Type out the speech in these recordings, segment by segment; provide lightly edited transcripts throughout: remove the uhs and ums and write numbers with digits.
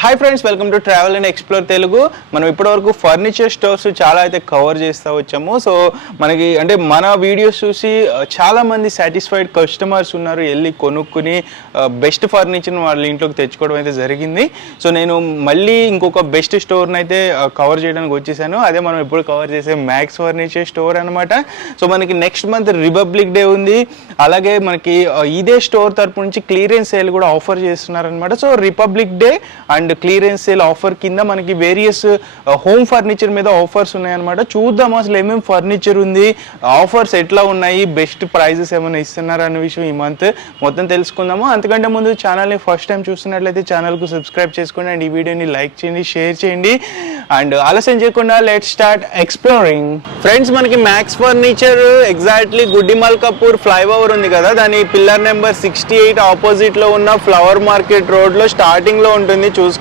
Hi friends, welcome to travel and explore Telugu. మనం ఇప్పటివరకు furniture stores చాలా అయితే కవర్ చేస్తూ వచ్చాము. సో మనకి అంటే మన వీడియోస్ చూసి చాలామంది సాటిస్ఫైడ్ కస్టమర్స్ ఉన్నారు, వెళ్ళి కొనుక్కుని బెస్ట్ ఫర్నిచర్ని వాళ్ళ ఇంట్లోకి తెచ్చుకోవడం అయితే జరిగింది. సో నేను మళ్ళీ ఇంకొక బెస్ట్ స్టోర్ని అయితే కవర్ చేయడానికి వచ్చేసాను. అదే మనం ఎప్పుడు కవర్ చేసే మ్యాక్స్ ఫర్నిచర్ స్టోర్ అనమాట. సో మనకి నెక్స్ట్ మంత్ రిపబ్లిక్ డే ఉంది. అలాగే మనకి ఇదే స్టోర్ తరపు నుంచి క్లియరెన్స్ సేల్ కూడా ఆఫర్ చేస్తున్నారనమాట. So republic day and clearance sale offer కింద మనకి వేరియస్ హోమ్ ఫర్నిచర్ మీద ఆఫర్స్ ఉన్నాయన్నమాట. చూద్దాం అసలు ఏమేమి ఫర్నిచర్ ఉంది, ఆఫర్స్ ఎట్లా ఉన్నాయి, బెస్ట్ ప్రైజెస్ ఏమైనా ఇస్తున్నారు అనే విషయం ఈ మంత్ మొత్తం తెలుసుకుందాము. అంతకంటే ముందు ఛానల్ని ఫస్ట్ టైం చూస్తున్నట్లయితే ఛానల్కు సబ్స్క్రైబ్ చేసుకోండి అండ్ ఈ వీడియోని లైక్ చేయండి, షేర్ చేయండి. అండ్ ఆలస్యం చేయకుండా లెట్స్ స్టార్ట్ ఎక్స్ప్లోరింగ్. ఫ్రెండ్స్, మనకి మ్యాక్స్ ఫర్నిచర్ ఎగ్జాక్ట్లీ గుడ్డిమల్కాపూర్ ఫ్లైఓవర్ ఉంది కదా, దాని పిల్లర్ నెంబర్ 68 ఆపోజిట్లో ఉన్న ఫ్లవర్ మార్కెట్ రోడ్లో స్టార్టింగ్లో ఉంటుంది, చూసుకోవచ్చు.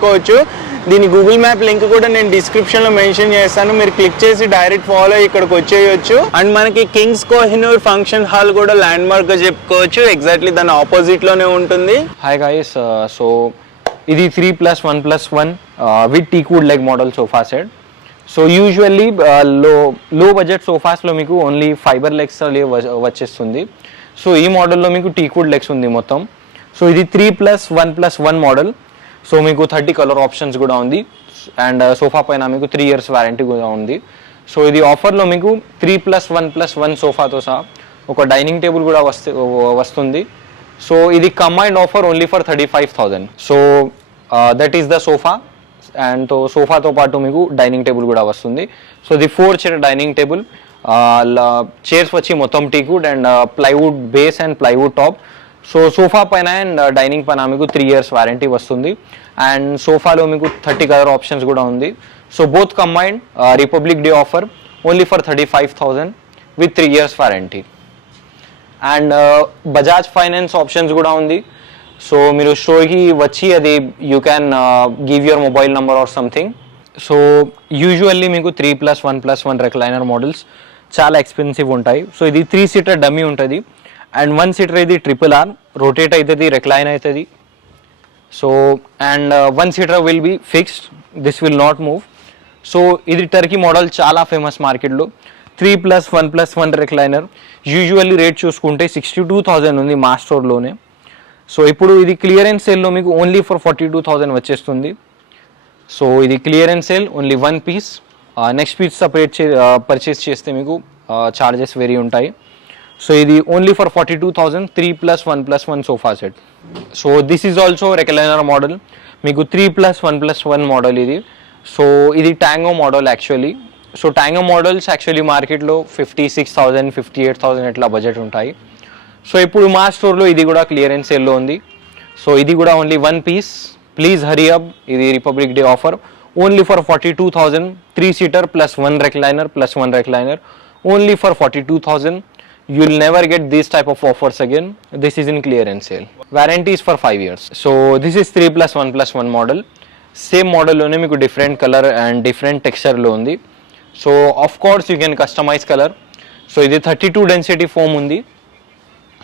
దీని గూగుల్ మ్యాప్ లింక్ కూడా నేను డిస్క్రిప్షన్లో మెన్షన్ చేస్తాను, మీరు క్లిక్ చేసి డైరెక్ట్ ఫాలో ఇక్కడికి వచ్చేయచ్చు. అండ్ మనకి కింగ్స్ కోహినూర్ ఫంక్షన్ హాల్ కూడా ల్యాండ్ మార్క్ గా చెప్పుకోవచ్చు, ఎగ్జాక్ట్లీ దాని ఆపోజిట్లోనే ఉంటుంది. హాయ్ గైస్, సో ఇది 3+1+1 with teakwood leg model sofa set. So usually లో బడ్జెట్ సోఫాస్లో మీకు ఓన్లీ ఫైబర్ లెగ్స్ వచ్చేస్తుంది. సో ఈ మోడల్లో మీకు టీక్వుడ్ లెగ్స్ ఉంది మొత్తం. సో ఇది 3+1+1 మోడల్. సో మీకు 30 కలర్ ఆప్షన్స్ కూడా ఉంది అండ్ సోఫా పైన మీకు 3 years వారంటీ కూడా ఉంది. సో ఇది ఆఫర్లో మీకు 3+1+1 సోఫాతో సహా ఒక డైనింగ్ టేబుల్ కూడా వస్తుంది. సో ఇది combined offer only for 35,000. So that is the sofa and సోఫాతో పాటు మీకు డైనింగ్ టేబుల్ కూడా వస్తుంది. సో ఇది 4 chair డైనింగ్ టేబుల్, చైర్స్ వచ్చి మొత్తం teakwood and plywood base and plywood top. So sofa పైన అండ్ డైనింగ్ పైన మీకు 3 years వారంటీ వస్తుంది అండ్ సోఫాలో మీకు 30 కలర్ ఆప్షన్స్ కూడా ఉంది. So both combined republic day offer only for 35,000 with 3 years warranty and Bajaj finance options కూడా ఉంది. సో మీరు స్టోర్కి వచ్చి అది you can give your mobile number or something. So usually మీకు 3+1+1 రెక్లైనర్ మోడల్స్ చాలా ఎక్స్పెన్సివ్ ఉంటాయి. సో ఇది 3 seater డమ్మీ ఉంటుంది అండ్ 1 seater ఇది RRR, రొటేట్ అవుతుంది, రెక్లైన్ అవుతుంది. So and 1 seater will be fixed, this will not move. So ఇది Turkey model చాలా ఫేమస్ మార్కెట్లో. 3+1+1 రెక్లైనర్ యూజువల్లీ రేట్ చూసుకుంటే 62,000 ఉంది మా స్టోర్లోనే. సో ఇప్పుడు ఇది క్లియరెన్స్ సేల్లో మీకు ఓన్లీ ఫర్ 42,000 వచ్చేస్తుంది. సో ఇది clearance sale, only 1 piece. Next piece separate purchase చేస్తే మీకు చార్జెస్ వేరీ ఉంటాయి. సో ఇది only for 42,000 3+1+1 sofa set. So this is also recliner model, మీకు 3+1+1 మోడల్ ఇది. సో ఇది Tango model actually. So Tango models actually మార్కెట్లో 56,000 58,000 ఇట్లా బడ్జెట్ ఉంటాయి. సో ఇప్పుడు మా స్టోర్లో ఇది కూడా క్లియరెన్స్ సేల్లో ఉంది. సో ఇది కూడా only 1 piece. Please hurry up, ఇది republic day offer only for 42,000 3 seater +1 recliner +1 recliner only for 42,000. You will never get these type of offers again. This is in clearance sale. Warranty is for 5 years. So this is 3+1+1 model. Same model లోనే మీకు different colour and different టెక్స్చర్లో ఉంది. So of course you can customise colour. So ఇది 32 density foam ఉంది.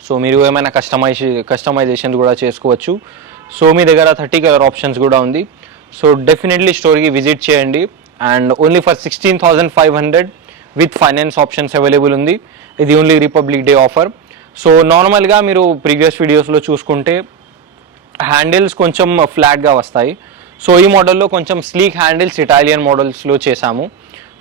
So మీరు ఏమైనా customization కూడా చేసుకోవచ్చు. సో మీ దగ్గర 30 కలర్ ఆప్షన్స్ కూడా ఉంది. సో డెఫినెట్లీ స్టోర్కి విజిట్ చేయండి and only for 16,500 with finance options available ఉంది. ఇది only republic day offer. So నార్మల్గా మీరు ప్రీవియస్ వీడియోస్లో చూసుకుంటే హ్యాండిల్స్ కొంచెం ఫ్లాట్గా వస్తాయి. సో ఈ మోడల్లో కొంచెం స్లీక్ హ్యాండిల్స్ ఇటాలియన్ మోడల్స్లో చేశాము.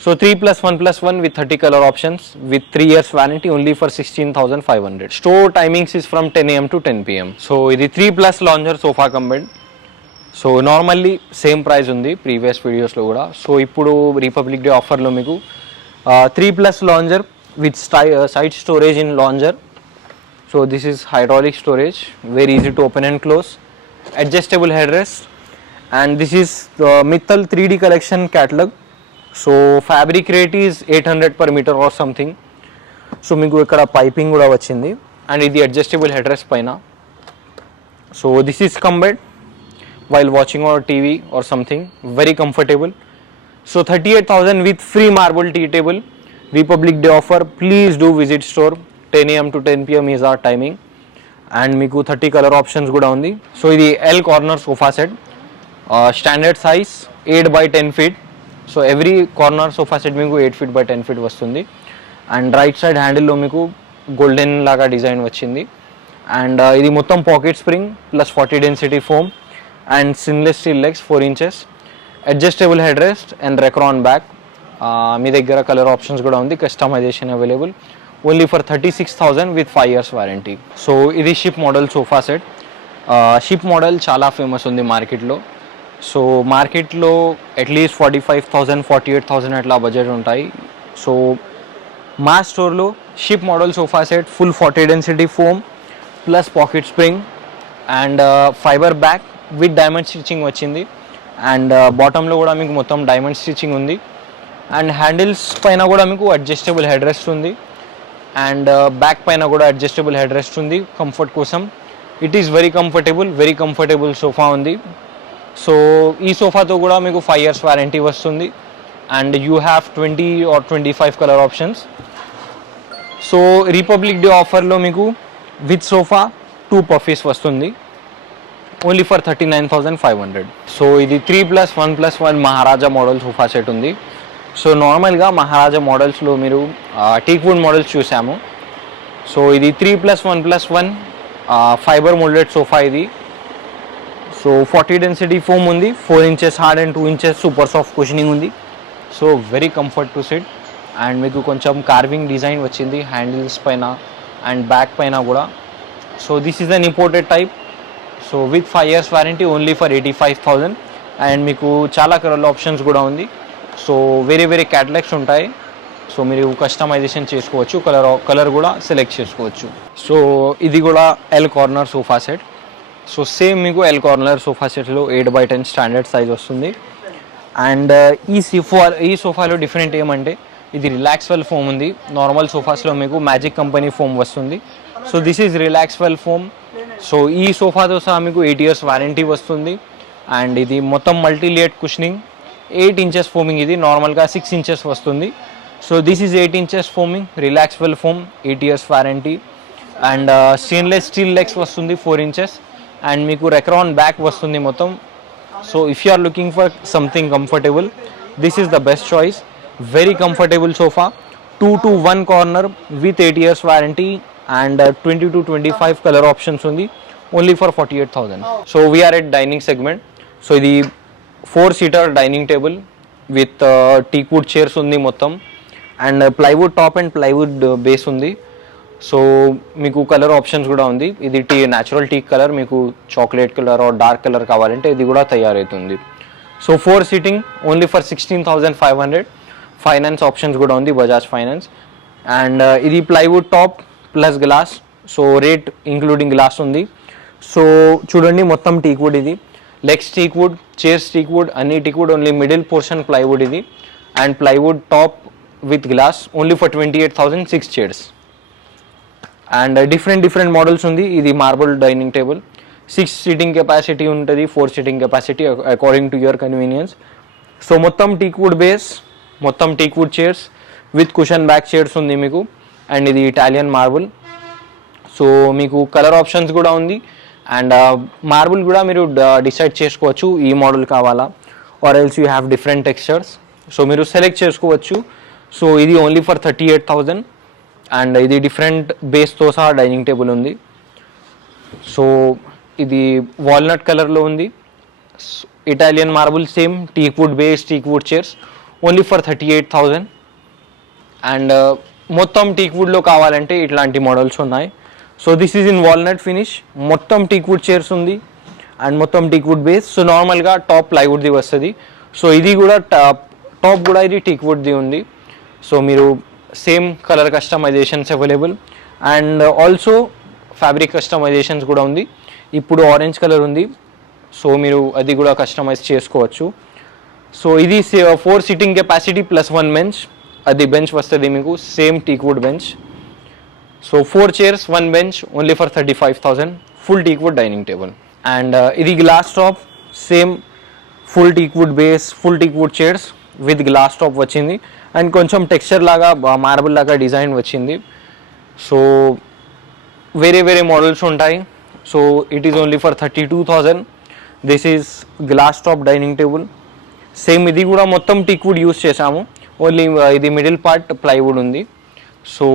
So 3+1+1 with 30 colour options with 3 years warranty only for 16,500. Store timings is from 10 AM to 10 PM. So ఇది 3+ lounger sofa cum bed. So normally same price ఉంది ప్రీవియస్ వీడియోస్లో కూడా. సో ఇప్పుడు రిపబ్లిక్ డే ఆఫర్లో మీకు 3+ launcher with side storage in launcher. So this is hydraulic storage, very easy to open and close, adjustable headrest, and this is the Mittal 3D collection catalog. So fabric rate is 800 per meter or something. So మీకు ఇక్కడ piping కూడా వచ్చింది and ఇది adjustable headrest పైన. So this is cum bed while watching our TV or something, very comfortable. So 38,000 with free marble tea table, Republic Day offer. Please do visit store. 10 AM to 10 PM is our timing. And మీకు 30 colour options కూడా ఉంది. So ఇది L corner sofa set. Standard size 8x10 feet. So every corner sofa set మీకు 8 feet by 10 feet వస్తుంది. And right side హ్యాండిల్లో మీకు golden లాగా design వచ్చింది. అండ్ ఇది మొత్తం pocket spring plus 40 density foam and stainless steel legs 4 inches, adjustable head rest and recron back. మీ దగ్గర కలర్ ఆప్షన్స్ కూడా ఉంది, customisation available. Only for 36,000 with 5 years warranty. So ఇది ship model sofa set. Ship model చాలా famous ఉంది మార్కెట్లో. So మార్కెట్లో at least 45,000 48,000 అట్లా బడ్జెట్ ఉంటాయి. సో మా స్టోర్లో ship model sofa set full 40 density foam plus pocket spring and fibre back with diamond stitching వచ్చింది. అండ్ బాటంలో కూడా మీకు మొత్తం డైమండ్ స్టిచ్చింగ్ ఉంది. అండ్ హ్యాండిల్స్ పైన కూడా మీకు అడ్జస్టబుల్ హెడ్ రెస్ట్ ఉంది. అండ్ బ్యాక్ పైన కూడా అడ్జస్టబుల్ హెడ్ రెస్ట్ ఉంది కంఫర్ట్ కోసం. It is very comfortable sofa ఉంది. సో ఈ సోఫాతో కూడా మీకు 5 years వారంటీ వస్తుంది. And you have 20 or 25 colour options. So republic day ఆఫర్లో మీకు విత్ సోఫా 2 పఫీస్ వస్తుంది ఓన్లీ ఫర్ 39,500. సో ఇది 3+1+1 మహారాజా మోడల్ సోఫా సెట్ ఉంది. సో నార్మల్గా మహారాజా మోడల్స్లో మీరు టీక్ వుడ్ మోడల్స్ చూసాము. సో ఇది 3+1+1 ఫైబర్ మోల్డెడ్ సోఫా ఇది. సో 40 డెన్సిటీ ఫోమ్ ఉంది, 4 inches hard and 2 inches super soft cushioning ఉంది. So very comfort to sit. And మీకు కొంచెం కార్వింగ్ డిజైన్ వచ్చింది హ్యాండిల్స్ పైన అండ్ బ్యాక్ పైన కూడా. So this is an imported type. So with 5 years warranty only for 85,000. And మీకు చాలా colour options కూడా ఉంది. సో వేరే క్యాటలాగ్స్ ఉంటాయి. సో మీరు కస్టమైజేషన్ చేసుకోవచ్చు, కలర్ కూడా సెలెక్ట్ చేసుకోవచ్చు. సో ఇది కూడా L corner sofa set. So same మీకు ఎల్ కార్నర్ సోఫా సెట్లో 8x10 స్టాండర్డ్ సైజ్ వస్తుంది. అండ్ ఈ సోఫాలో డిఫరెంట్ ఏమంటే ఇది రిలాక్స్వెల్ ఫోమ్ ఉంది. నార్మల్ సోఫాస్లో మీకు మ్యాజిక్ కంపెనీ ఫోమ్ వస్తుంది. So this is Relaxwell foam. So ఈ సోఫాతో సహా మీకు 8 years వారంటీ వస్తుంది. అండ్ ఇది మొత్తం multi layered cushioning 8 inches foaming. ఇది నార్మల్గా 6 inches వస్తుంది. So this is 8 inches foaming Relaxwell foam 8 years warranty. And stainless steel legs వస్తుంది 4 inches. అండ్ మీకు రెక్రాన్ బ్యాక్ వస్తుంది మొత్తం. So if you are looking for something comfortable, this is the best choice. Very comfortable sofa. 2 to 1 corner with 8 years warranty and 20 to 25 colour options ఉంది only for 48,000. So we're at dining segment. So ఇది 4-seater dining table with teak wood chairs ఉంది మొత్తం. And plywood top and plywood base ఉంది. So మీకు colour options కూడా ఉంది. ఇది natural teak colour, మీకు chocolate colour or dark colour కావాలంటే ఇది కూడా తయారవుతుంది. So 4 seating only for 16,500. Finance options కూడా ఉంది, బజాజ్ ఫైనాన్స్. అండ్ ఇది plywood top plus glass. So rate including glass ఉంది. సో చూడండి మొత్తం టీక్ వుడ్ ఇది. Legs teak wood, chairs teak wood, అన్ని teak wood. Only middle portion plywood ఇది. And plywood top with glass only for 28,000 6 chairs. And different models ఉంది. ఇది marble dining table 6 seating capacity ఉంటుంది, 4 seating capacity according to your convenience. So మొత్తం teak wood base, మొత్తం teak wood chairs with cushion back chairs ఉంది మీకు. And ఇది Italian marble. So మీకు colour options కూడా ఉంది. అండ్ మార్బుల్ కూడా మీరు డిసైడ్ చేసుకోవచ్చు ఈ మోడల్ కావాలా or else you have different textures. So మీరు సెలెక్ట్ చేసుకోవచ్చు. సో ఇది ఓన్లీ ఫర్ 38,000. అండ్ ఇది డిఫరెంట్ బేస్తో సహా డైనింగ్ టేబుల్ ఉంది. సో ఇది వాల్నట్ కలర్లో ఉంది. Italian marble same teak wood base, teak wood chairs only for 38,000. And మొత్తం టీక్ వుడ్లో కావాలంటే ఇట్లాంటి మోడల్స్ ఉన్నాయి. So this is in walnut finish. మొత్తం టీక్ వుడ్ చైర్స్ ఉంది అండ్ మొత్తం టీక్ వుడ్ బేస్. సో నార్మల్గా టాప్ ప్లైవుడ్ది వస్తుంది. సో ఇది కూడా టాప్ కూడా ఇది టీక్ వుడ్ది ఉంది. సో మీరు same colour customisations available. And also fabric customisations కూడా ఉంది. ఇప్పుడు ఆరెంజ్ కలర్ ఉంది. సో మీరు అది కూడా కస్టమైజ్ చేసుకోవచ్చు. సో ఇది 4 seating కెపాసిటీ ప్లస్ 1 bench. అది బెంచ్ వస్తుంది మీకు same teak wood bench. So 4 chairs 1 bench only for 35,000. Full teak wood dining table. And ఇది glass top same full teak wood base, full teak wood chairs with glass top వచ్చింది. And కొంచెం texture లాగా marble లాగా design వచ్చింది. So వేరే models ఉంటాయి. So it is only for 32,000. This is glass top dining table. Same ఇది కూడా మొత్తం టీక్వుడ్ యూస్ చేసాము, ఓన్లీ ఇది మిడిల్ పార్ట్ ప్లైవుడ్ ఉంది. సో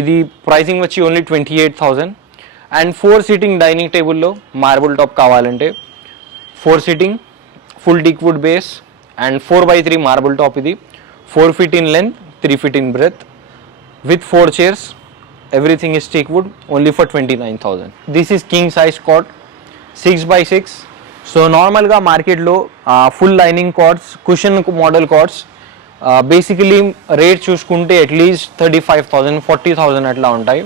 ఇది ప్రైసింగ్ వచ్చి ఓన్లీ 28,000. అండ్ 4 సీటింగ్ డైనింగ్ టేబుల్లో మార్బుల్ టాప్ కావాలంటే 4 seating full teakwood base and 4x3 marble top. ఇది 4 feet in length, 3 feet in breadth with 4 chairs. Everything is teakwood, only for 29,000. This is king size cot, 6x6. So నార్మల్గా మార్కెట్లో full lining cots, cushion model cots basically rate చూసుకుంటే at least 35,000, 40,000 అట్లా ఉంటాయి.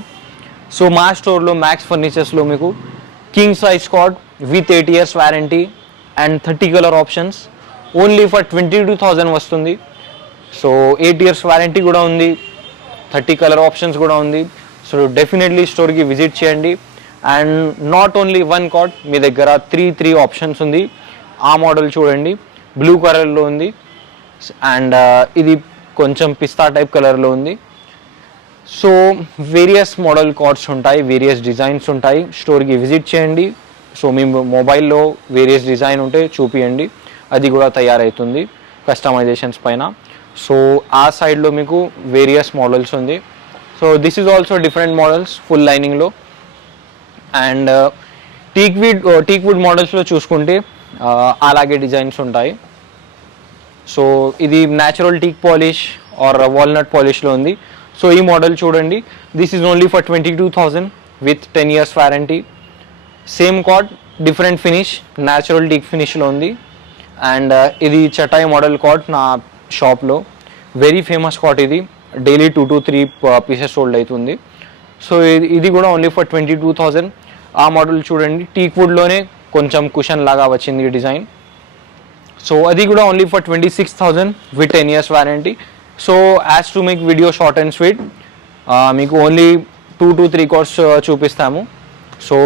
So మా స్టోర్లో Max ఫర్నిచర్స్లో మీకు king size cot with 8 years warranty and 30 colour options only for 22,000 వస్తుంది. సో 8 years వారంటీ కూడా ఉంది, 30 కలర్ ఆప్షన్స్ కూడా ఉంది. సో డెఫినెట్లీ స్టోర్కి విజిట్ చేయండి. అండ్ నాట్ ఓన్లీ 1 కాట్, మీ దగ్గర 3 ఆప్షన్స్ ఉంది. ఆ మోడల్ చూడండి, బ్లూ కలర్లో ఉంది అండ్ ఇది కొంచెం పిస్తా టైప్ కలర్లో ఉంది. సో వేరియస్ మోడల్ కాట్స్ ఉంటాయి, వేరియస్ డిజైన్స్ ఉంటాయి. స్టోర్కి విజిట్ చేయండి. సో మీ మొబైల్లో వేరియస్ డిజైన్ ఉంటే చూపియండి, అది కూడా తయారవుతుంది కస్టమైజేషన్స్ పైన. సో ఆ సైడ్లో మీకు వేరియస్ మోడల్స్ ఉంది. So this is also different models full లైనింగ్లో. అండ్ టీక్వుడ్ మోడల్స్లో చూసుకుంటే అలాగే డిజైన్స్ ఉంటాయి. సో ఇది natural teak polish or walnut పాలిష్లో ఉంది. సో ఈ మోడల్ చూడండి, this is only for 22,000 with 10 years warranty. Same cot, different finish, natural teak ఫినిష్లో ఉంది. అండ్ ఇది చటాయి మోడల్ కాట్ నా షాప్లో వెరీ ఫేమస్ కాట్. ఇది డైలీ 2 to 3 పీసెస్ సోల్డ్ అవుతుంది. సో ఇది కూడా ఓన్లీ ఫర్ 22,000. ఆ మోడల్ చూడండి, టీక్వుడ్లోనే కొంచెం కుషన్ లాగా వచ్చింది డిజైన్. సో అది కూడా only for 26,000 with 10 years warranty. So as to make video short and sweet, మీకు ఓన్లీ 2 to 3 కార్డ్స్ చూపిస్తాము. సో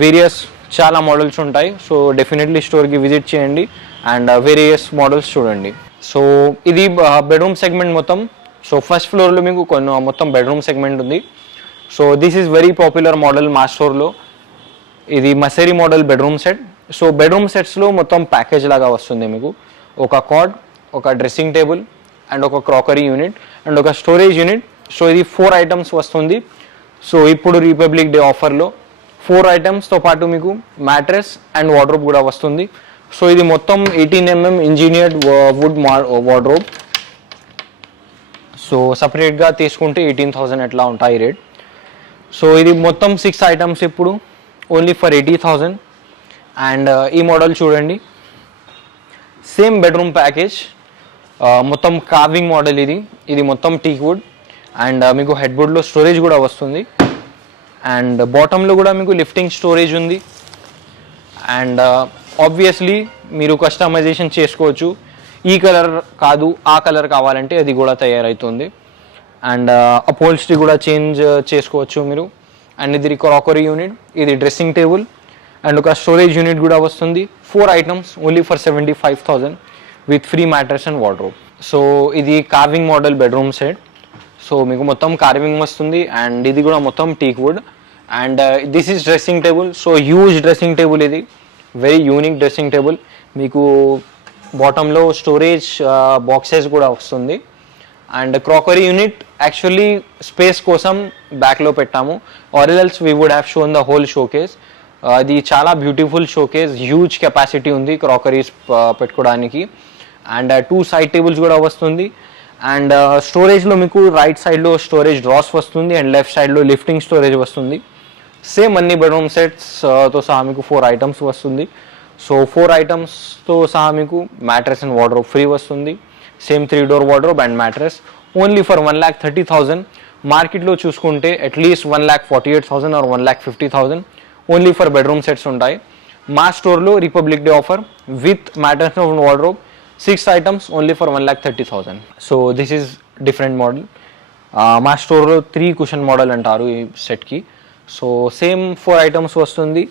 వేరియస్ చాలా మోడల్స్ ఉంటాయి. సో డెఫినెట్లీ స్టోర్కి విజిట్ చేయండి అండ్ వేరియస్ మోడల్స్ చూడండి. సో ఇది బెడ్రూమ్ సెగ్మెంట్ మొత్తం. సో ఫస్ట్ ఫ్లోర్లో మీకు కొన్ని మొత్తం బెడ్రూమ్ సెగ్మెంట్ ఉంది. So this is very popular model మా స్టోర్లో. ఇది మసేరి model bedroom set. So bedroom సెట్స్లో మొత్తం ప్యాకేజ్ లాగా వస్తుంది మీకు. ఒక కాట్, ఒక డ్రెస్సింగ్ టేబుల్ అండ్ ఒక క్రాకరీ యూనిట్ అండ్ ఒక స్టోరేజ్ యూనిట్. సో ఇది 4 items వస్తుంది. సో ఇప్పుడు రిపబ్లిక్ డే ఆఫర్లో 4 itemsతో పాటు మీకు మ్యాట్రెస్ అండ్ వార్డ్రోబ్ కూడా వస్తుంది. సో ఇది మొత్తం 18 mm engineered wood wardrobe. So సపరేట్గా తీసుకుంటే 18,000 ఎట్లా ఉంటాయి రేట్. సో ఇది మొత్తం 6 items ఇప్పుడు ఓన్లీ ఫర్ 80,000. అండ్ ఈ మోడల్ చూడండి, సేమ్ బెడ్రూమ్ ప్యాకేజ్, మొత్తం కార్వింగ్ మోడల్. ఇది మొత్తం టీక్వుడ్ అండ్ మీకు హెడ్ బోర్డ్లో స్టోరేజ్ కూడా వస్తుంది. అండ్ బాటంలో కూడా మీకు లిఫ్టింగ్ స్టోరేజ్ ఉంది. అండ్ ఆబ్వియస్లీ మీరు కస్టమైజేషన్ చేసుకోవచ్చు. ఈ కలర్ కాదు, ఆ కలర్ కావాలంటే అది కూడా తయారవుతుంది. అండ్ అపోల్స్ట్రీ కూడా చేంజ్ చేసుకోవచ్చు మీరు. అండ్ ఇది క్రాకరీ యూనిట్, ఇది డ్రెస్సింగ్ టేబుల్ అండ్ ఒక స్టోరేజ్ యూనిట్ కూడా వస్తుంది. 4 items only for 75,000 with free mattress and wardrobe. So ఇది carving model bedroom set. So మీకు మొత్తం కార్వింగ్ వస్తుంది అండ్ ఇది కూడా మొత్తం teakwood. And this is dressing table. So huge dressing table, ఇది వెరీ యూనిక్ డ్రెస్సింగ్ టేబుల్. మీకు బాటంలో స్టోరేజ్ బాక్సెస్ కూడా వస్తుంది. And crockery unit actually space కోసం బ్యాక్లో పెట్టాము, or else we would have shown the whole showcase. అది చాలా బ్యూటిఫుల్ షోకేస్, హ్యూజ్ కెపాసిటీ ఉంది క్రాకరీస్ పెట్టుకోవడానికి. అండ్ 2 side tables కూడా వస్తుంది. అండ్ స్టోరేజ్లో మీకు రైట్ సైడ్లో స్టోరేజ్ డ్రాస్ వస్తుంది అండ్ లెఫ్ట్ సైడ్లో లిఫ్టింగ్ స్టోరేజ్ వస్తుంది. సేమ్ అన్ని బెడ్రూమ్ సెట్స్తో సహా మీకు 4 items వస్తుంది. సో 4 itemsతో సహా మీకు మ్యాట్రెస్ అండ్ వార్డ్రోబ్ ఫ్రీ వస్తుంది. Same 3-door wardrobe and mattress only for 1,30,000. మార్కెట్లో చూసుకుంటే at least 1,48,000 or 1,50,000 only for bedroom sets ఉంటాయి. మా స్టోర్లో republic day offer with mattress and wardrobe 6 items only for 1,30,000. So this is different model. మా స్టోర్లో 3 cushion model అంటారు ఈ సెట్కి. సో సేమ్ 4 items వస్తుంది.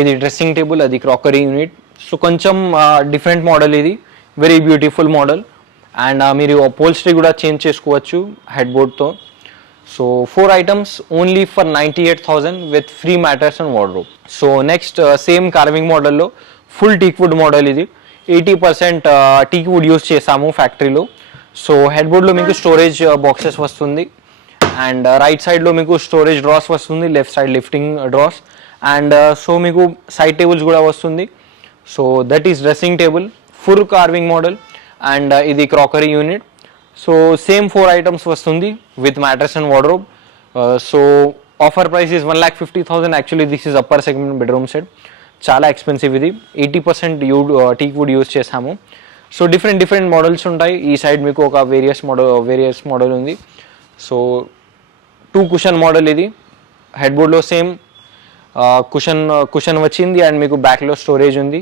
ఇది డ్రెస్సింగ్ టేబుల్, అది క్రాకరీ యూనిట్. సో కొంచెం డిఫరెంట్ మోడల్, ఇది వెరీ బ్యూటిఫుల్ మోడల్. అండ్ మీరు అపోల్స్ట్రీ కూడా చేంజ్ చేసుకోవచ్చు head బోర్డ్తో. So 4 items only for 98,000 with free mattress and wardrobe. So next same carving model లో full teak wood model ఇది 80% teak wood use చేసాము ఫ్యాక్టరీలో. So head బోర్డ్లో మీకు స్టోరేజ్ బాక్సెస్ వస్తుంది అండ్ రైట్ సైడ్లో మీకు స్టోరేజ్ డ్రాస్ వస్తుంది, left side lifting drawers and so మీకు సైడ్ టేబుల్స్ కూడా వస్తుంది. So that is dressing table full carving model and ఇది crockery unit. So same 4 items వస్తుంది with mattress and wardrobe. So offer price is 1,50,000. Actually this is upper segment bedroom set, చాలా expensive ఇది. 80% teak wood use చేసాము. So different models ఉంటాయి. ఈ side మీకు ఒక various model ఉంది. సో 2 కుషన్ మోడల్ ఇది. హెడ్ బోర్డ్లో సేమ్ కుషన్ వచ్చింది అండ్ మీకు బ్యాక్లో స్టోరేజ్ ఉంది.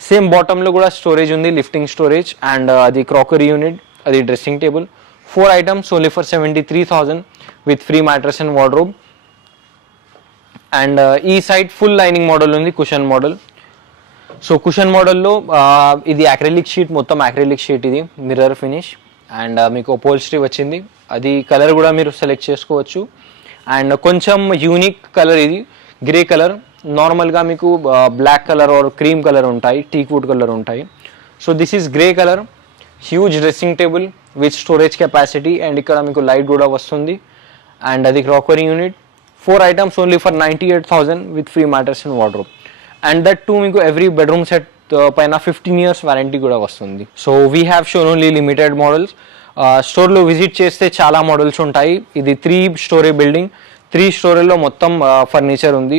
సేమ్ బాటంలో కూడా స్టోరేజ్ ఉంది, లిఫ్టింగ్ స్టోరేజ్ అండ్ అది క్రాకరీ యూనిట్, అది dressing table. 4 items only for 73,000 with free mattress and wardrobe. And ఈ సైడ్ ఫుల్ లైనింగ్ మోడల్ ఉంది, కుషన్ మోడల్. సో కుషన్ మోడల్లో ఇది అక్రిలిక్ షీట్, మొత్తం అక్రిలిక్ షీట్, ఇది మిర్రర్ ఫినిష్ అండ్ మీకు పోల్స్ట్రీ వచ్చింది. అది కలర్ కూడా మీరు సెలెక్ట్ చేసుకోవచ్చు. అండ్ కొంచెం యూనిక్ కలర్ ఇది, గ్రే కలర్. నార్మల్గా మీకు black colour or cream colour ఉంటాయి, టీక్ వుడ్ కలర్ ఉంటాయి. So this is grey colour. Huge dressing table with storage capacity and ఇక్కడ మీకు లైట్ కూడా వస్తుంది అండ్ అది crockery unit. 4 items only for 98,000 with free mattress and wardrobe. And that two మీకు every bedroom set పైన 15 years warranty కూడా వస్తుంది. So we have shown only limited models. స్టోర్లో విజిట్ చేస్తే చాలా మోడల్స్ ఉంటాయి. ఇది 3 story బిల్డింగ్. 3 storyలో మొత్తం ఫర్నిచర్ ఉంది.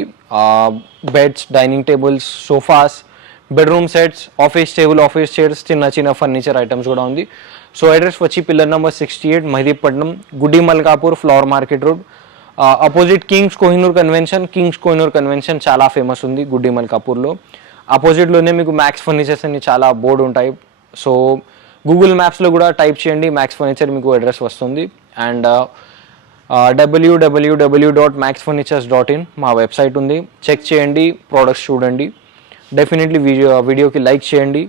Beds, dining tables, sofas, bedroom sets, office table, office chairs, చిన్న ఫర్నిచర్ ఐటమ్స్ కూడా ఉంది. సో అడ్రస్ వచ్చి పిల్లర్ నెంబర్ 68 మహదీపట్నం, గుడ్డి Malkapur, flower market road, opposite Kings Kohinoor convention చాలా ఫేమస్ ఉంది గుడ్డి మల్కాపూర్లో. అపోజిట్లోనే మీకు మ్యాక్స్ ఫర్నిచర్స్ అని చాలా బోర్డు ఉంటాయి. సో గూగుల్ మ్యాప్స్లో కూడా టైప్ చేయండి, మ్యాక్స్ ఫర్నిచర్ మీకు అడ్రస్ వస్తుంది. అండ్ www.maxfurnitures.in మా వెబ్సైట్ ఉంది, చెక్ చేయండి, ప్రోడక్ట్స్ చూడండి. డెఫినెట్లీ వీడియోకి లైక్ చేయండి,